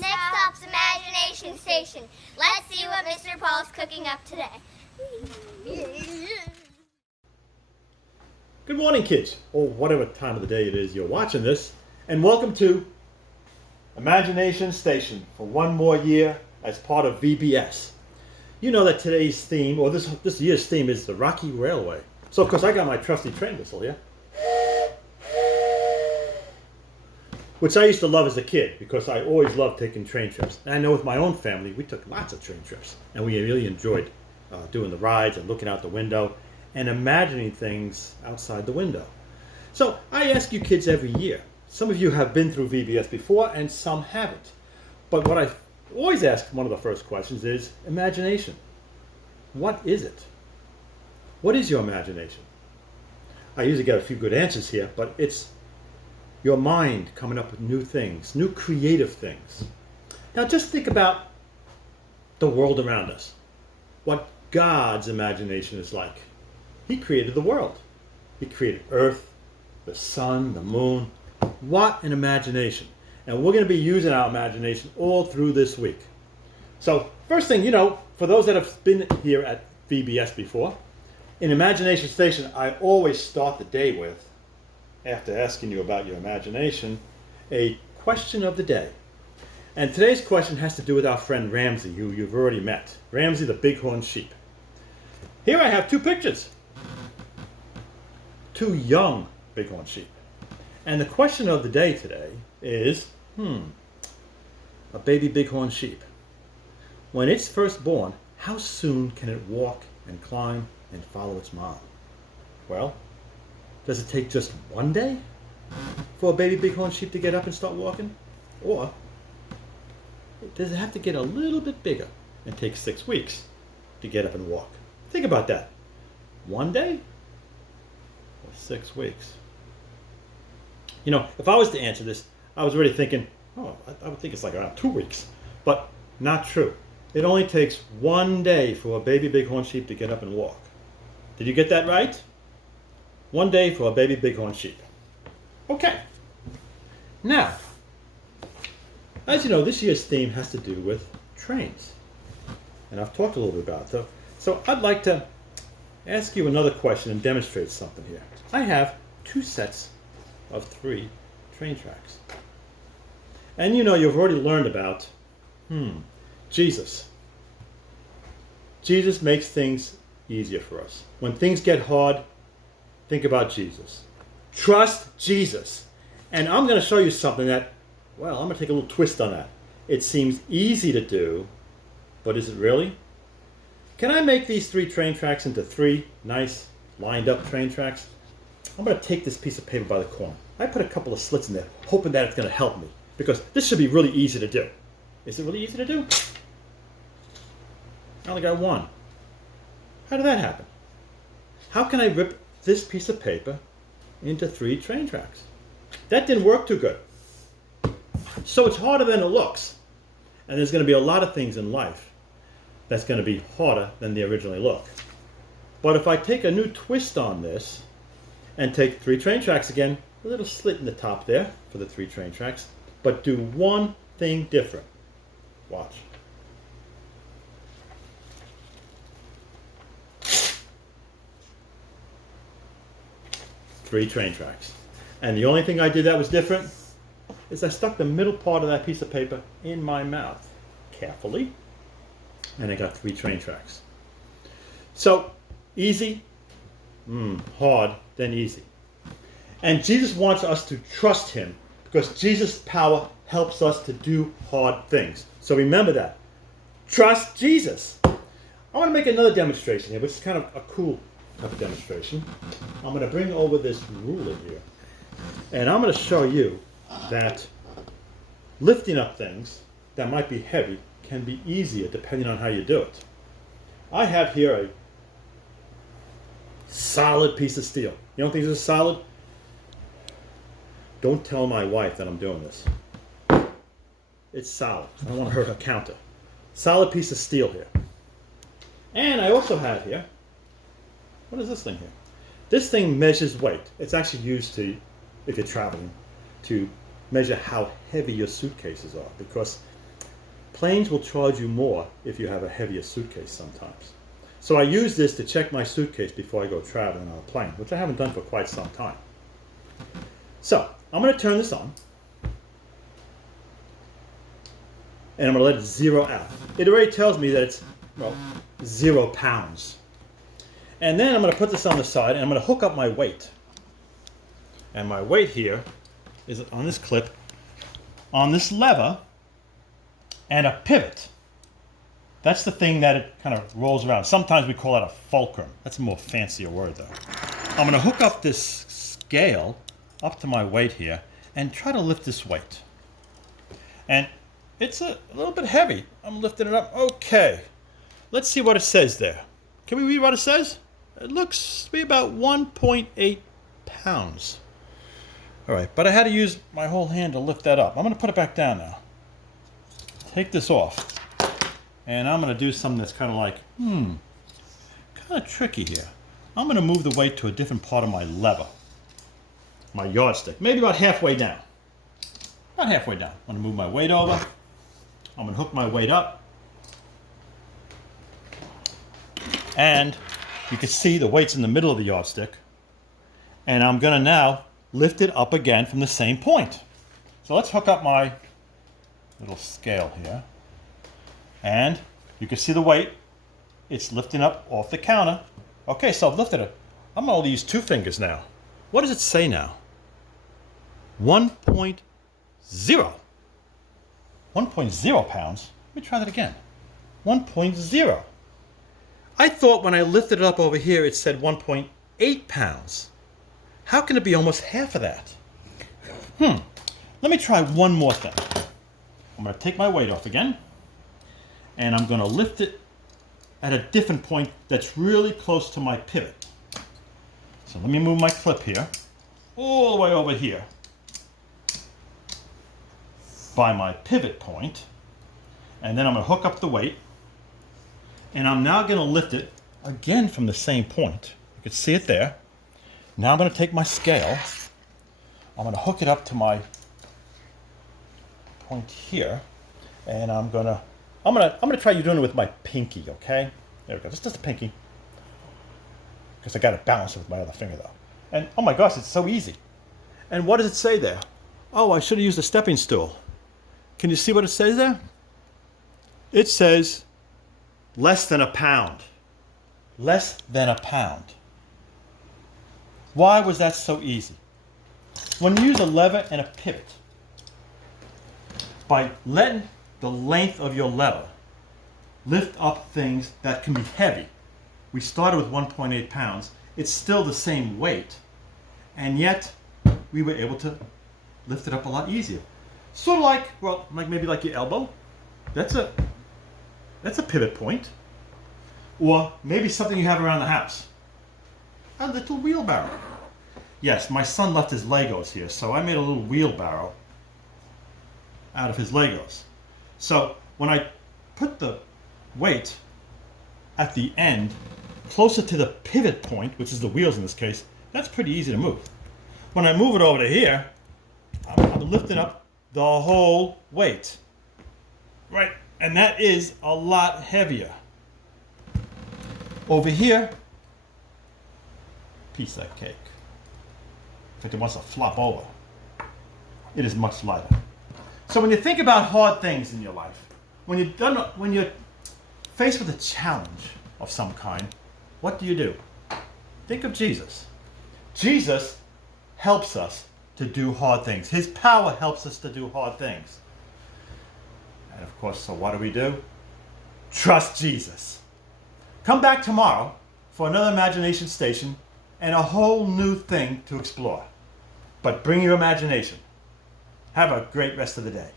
Next stop's Imagination Station. Let's see what Mr. Paul's cooking up today. Good morning, kids, or whatever time of the day it is you're watching this, and welcome to Imagination Station for one more year as part of VBS. You know that today's theme, or this year's theme, is the Rocky Railway. So, of course, I got my trusty train whistle here, which I used to love as a kid because I always loved taking train trips. And I know with my own family, we took lots of train trips, and we really enjoyed doing the rides and looking out the window and imagining things outside the window. So I ask you kids every year. Some of you have been through VBS before and some haven't. But what I always ask, one of the first questions is imagination. What is it? What is your imagination? I usually get a few good answers here, but it's your mind coming up with new things, new creative things. Now just think about the world around us. What God's imagination is like. He created the world. He created Earth, the sun, the moon. What an imagination. And we're going to be using our imagination all through this week. So first thing, for those that have been here at VBS before, in Imagination Station, I always start the day with, after asking you about your imagination, a question of the day. And today's question has to do with our friend Ramsey, who you've already met. Ramsey the bighorn sheep. Here I have two pictures. Two young bighorn sheep. And the question of the day today is, a baby bighorn sheep. When it's first born, how soon can it walk and climb and follow its mom? Well, does it take just one day for a baby bighorn sheep to get up and start walking? Or does it have to get a little bit bigger and take 6 weeks to get up and walk? Think about that. 1 day or 6 weeks? If I was to answer this, I was already thinking, I would think it's like around 2 weeks. But not true. It only takes 1 day for a baby bighorn sheep to get up and walk. Did you get that right? 1 day for a baby bighorn sheep. Okay. Now, as you know, this year's theme has to do with trains. And I've talked a little bit about it. So I'd like to ask you another question and demonstrate something here. I have 2 sets of 3 train tracks. And you've already learned about Jesus. Jesus makes things easier for us. When things get hard, think about Jesus. Trust Jesus. And I'm going to show you something that, I'm going to take a little twist on that. It seems easy to do, but is it really? Can I make these 3 train tracks into 3 nice lined up train tracks? I'm going to take this piece of paper by the corner. I put a couple of slits in there, hoping that it's going to help me, because this should be really easy to do. Is it really easy to do? I only got 1. How did that happen? How can I rip this piece of paper into 3 train tracks? That didn't work too good. So it's harder than it looks. And there's going to be a lot of things in life that's going to be harder than they originally look. But if I take a new twist on this and take 3 train tracks again, a little slit in the top there for the 3 train tracks, but do one thing different. Watch. Three train tracks. And the only thing I did that was different is I stuck the middle part of that piece of paper in my mouth carefully, and I got 3 train tracks. So easy, hard, then easy. And Jesus wants us to trust him because Jesus' power helps us to do hard things. So remember that. Trust Jesus. I want to make another demonstration here, which is kind of a cool type of demonstration. I'm going to bring over this ruler here. And I'm going to show you that lifting up things that might be heavy can be easier depending on how you do it. I have here a solid piece of steel. You don't think this is solid? Don't tell my wife that I'm doing this. It's solid. I don't want to hurt her counter. Solid piece of steel here. And I also have here, what is this thing here? This thing measures weight. It's actually used if you're traveling, to measure how heavy your suitcases are. Because planes will charge you more if you have a heavier suitcase sometimes. So I use this to check my suitcase before I go traveling on a plane, which I haven't done for quite some time. So I'm going to turn this on. And I'm going to let it zero out. It already tells me that it's, well, 0 pounds. And then I'm going to put this on the side and I'm going to hook up my weight. And my weight here is on this clip, on this lever, and a pivot. That's the thing that it kind of rolls around. Sometimes we call it a fulcrum. That's a more fancier word though. I'm going to hook up this scale up to my weight here and try to lift this weight. And it's a little bit heavy. I'm lifting it up. Okay. Let's see what it says there. Can we read what it says? It looks to be about 1.8 pounds. All right, but I had to use my whole hand to lift that up. I'm going to put it back down now. Take this off. And I'm going to do something that's kind of like, kind of tricky here. I'm going to move the weight to a different part of my lever. My yardstick. Maybe about halfway down. About halfway down. I'm going to move my weight over. I'm going to hook my weight up. And you can see the weight's in the middle of the yardstick. And I'm going to now lift it up again from the same point. So let's hook up my little scale here. And you can see the weight. It's lifting up off the counter. Okay, so I've lifted it. I'm going to use 2 fingers now. What does it say now? 1.0. 1.0 pounds? Let me try that again. 1.0. I thought when I lifted it up over here it said 1.8 pounds. How can it be almost half of that? Let me try one more thing. I'm going to take my weight off again. And I'm going to lift it at a different point that's really close to my pivot. So let me move my clip here, all the way over here, by my pivot point. And then I'm going to hook up the weight. And I'm now going to lift it again from the same point. You can see it there. Now I'm going to take my scale. I'm going to hook it up to my point here. And I'm going to try doing it with my pinky, okay? There we go. This is just a pinky. Because I got it balanced with my other finger though. And oh my gosh, it's so easy. And what does it say there? Oh, I should have used a stepping stool. Can you see what it says there? It says less than a pound. Less than a pound. Why was that so easy? When you use a lever and a pivot, by letting the length of your lever lift up things that can be heavy. We started with 1.8 pounds. It's still the same weight, and yet we were able to lift it up a lot easier. Sort of like, well, maybe like your elbow. That's a pivot point. Or maybe something you have around the house. A little wheelbarrow. Yes, my son left his Legos here, so I made a little wheelbarrow out of his Legos. So when I put the weight at the end, closer to the pivot point, which is the wheels in this case, that's pretty easy to move. When I move it over to here, I'm lifting up the whole weight. Right, and that is a lot heavier. Over here, piece of cake. In fact, it wants to flop over. It is much lighter. So when you think about hard things in your life, when you're faced with a challenge of some kind, what do? Think of Jesus. Jesus helps us to do hard things. His power helps us to do hard things. And of course, so what do? Trust Jesus. Come back tomorrow for another Imagination Station and a whole new thing to explore. But bring your imagination. Have a great rest of the day.